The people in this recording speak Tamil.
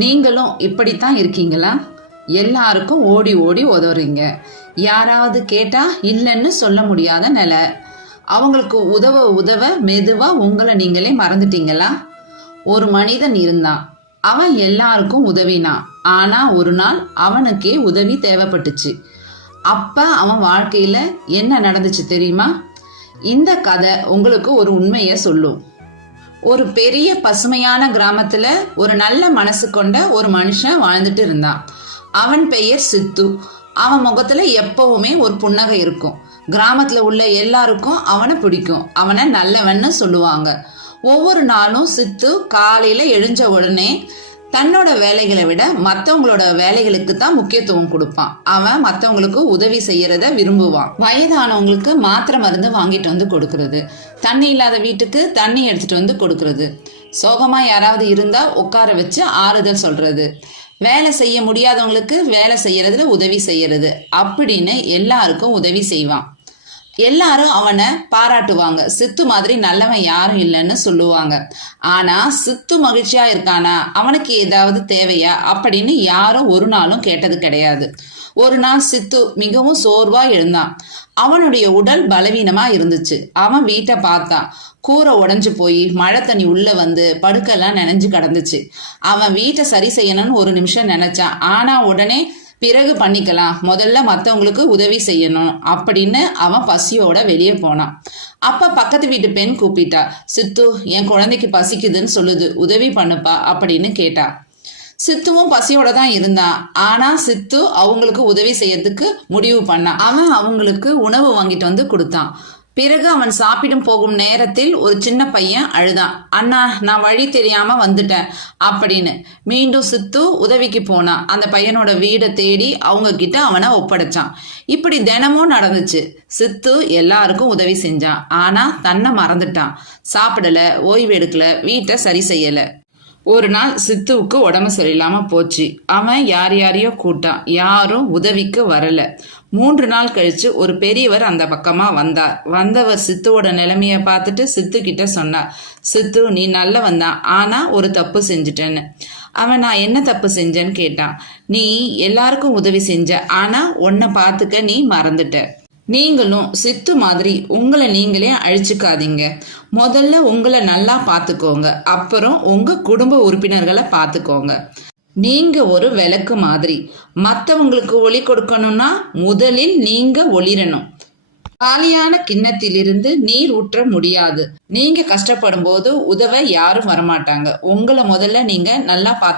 நீங்களும் இப்படித்தான் இருக்கீங்களா? எல்லாருக்கும் ஓடி ஓடி உதவுறீங்க. யாராவது கேட்டா இல்லைன்னு சொல்ல முடியாத நிலை. அவங்களுக்கு உதவ உதவ மெதுவா உங்களை நீங்களே மறந்துட்டீங்களா? ஒரு மனிதன் இருந்தான். அவன் எல்லாருக்கும் உதவினான். ஆனா ஒரு நாள் அவனுக்கே உதவி தேவைப்பட்டுச்சு. அப்ப அவன் வாழ்க்கையில என்ன நடந்துச்சு தெரியுமா? இந்த கதை உங்களுக்கு ஒரு உண்மையை சொல்லும். ஒரு பெரிய பசுமையான கிராமத்துல ஒரு நல்ல மனசு கொண்ட ஒரு மனுஷன் வாழ்ந்துட்டு இருந்தான். அவன் பெயர் சித்து. அவன் முகத்துல எப்பவுமே ஒரு புன்னகை இருக்கும். கிராமத்துல உள்ள எல்லாருக்கும் அவனை பிடிக்கும். அவனை நல்லவன்னு சொல்லுவாங்க. ஒவ்வொரு நாளும் சித்து காலையில எழுஞ்ச உடனே தன்னோட வேலைகளை விட மற்றவங்களோட வேலைகளுக்கு தான் முக்கியத்துவம் கொடுப்பான். அவன் மற்றவங்களுக்கு உதவி செய்யறத விரும்புவான். வயதானவங்களுக்கு மாத்திரை மருந்து வாங்கிட்டு வந்து கொடுக்கறது, தண்ணி இல்லாத வீட்டுக்கு தண்ணி எடுத்துட்டு வந்து கொடுக்கறது, சோகமா யாராவது இருந்தா உட்கார வச்சு ஆறுதல் சொல்றது, வேலை செய்ய முடியாதவங்களுக்கு வேலை செய்யறதுல உதவி செய்யறது அப்படின்னு எல்லாருக்கும் உதவி செய்வான். எல்லாரும் அவனை பாராட்டுவாங்க. சித்து மாதிரி நல்லவன் யாரும் இல்லைன்னு சொல்லுவாங்க. ஆனா சித்து மகிழ்ச்சியா இருக்கானா, அவனுக்கு ஏதாவது தேவையா அப்படின்னு யாரும் ஒரு நாளும் கேட்டது கிடையாது. ஒரு நாள் சித்து மிகவும் சோர்வா எழுந்தான். அவனுடைய உடல் பலவீனமா இருந்துச்சு. அவன் வீட்டை பார்த்தான். கூரை உடைஞ்சு போய் மழை தண்ணி உள்ள வந்து படுக்கெல்லாம் நனைஞ்சு கிடந்துச்சு. அவன் வீட்டை சரி செய்யணும்னு ஒரு நிமிஷம் நினைச்சான். ஆனா உடனே பிறகு பண்ணிக்கலாம், முதல்ல மற்றவங்களுக்கு உதவி செய்யணும் அப்படின்னு அவன் பசியோட வெளியே போனான். அப்ப பக்கத்து வீட்டு பெண் கூப்பிட்டா, சித்து, என் குழந்தைக்கு பசிக்குதுன்னு சொல்லுது, உதவி பண்ணுப்பா அப்படின்னு கேட்டா. சித்துவும் பசியோட தான் இருந்தான். ஆனா சித்து அவங்களுக்கு உதவி செய்யறதுக்கு முடிவு பண்ணான். அவன் அவங்களுக்கு உணவு வாங்கிட்டு வந்து கொடுத்தான். பிறகு அவன் சாப்பிடும் போகும் நேரத்தில் ஒரு சின்ன பையன் அழுதான். அண்ணா, நான் வழி தெரியாம வந்துட்டேன் அப்படின்னு. மீண்டும் சித்து உதவிக்கு போனான். அந்த பையனோட வீடை தேடி அவங்க கிட்ட அவனை ஒப்படைச்சான். இப்படி தினமும் நடந்துச்சு. சித்து எல்லாருக்கும் உதவி செஞ்சான். ஆனா தன்னை மறந்துட்டான். சாப்பிடல, ஓய்வு எடுக்கல, வீட்டை சரி செய்யல. ஒரு நாள் சித்துவுக்கு உடம்பு சரியில்லாம போச்சு. அவன் யாரையோ கூட்டான். யாரும் உதவிக்கு வரல. 3 நாள் கழிச்சு ஒரு பெரியவர் அந்த பக்கமா வந்தார். வந்தவர் சித்துவோட நிலைமைய பார்த்துட்டு சித்து கிட்ட சொன்னார், சித்து, நீ நல்லவன் தான், ஆனா ஒரு தப்பு செஞ்சுட்டேன்னு. அவன், நான் என்ன தப்பு செஞ்சேன்னு கேட்டான். நீ எல்லாருக்கும் உதவி செஞ்ச, ஆனா உன்னை பார்த்துக்க நீ மறந்துட்ட. நீங்களும் சித்து மாதிரி உங்களை நீங்களே அழிச்சுக்காதீங்க. முதல்ல உங்களை நல்லா பார்த்துக்கோங்க, அப்புறம் உங்க குடும்ப உறுப்பினர்களை பார்த்துக்கோங்க. நீங்க ஒரு விளக்கு மாதிரி. மற்றவங்களுக்கு ஒளி கொடுக்கணும்னா முதலில் நீங்க ஒளிரணும். காலியான கிண்ணத்திலிருந்து நீர் ஊற்ற முடியாது. நீங்க கஷ்டப்படும் போது உதவ யாரும் வரமாட்டாங்க. உங்களை முதல்ல நீங்க நல்லா பார்த்து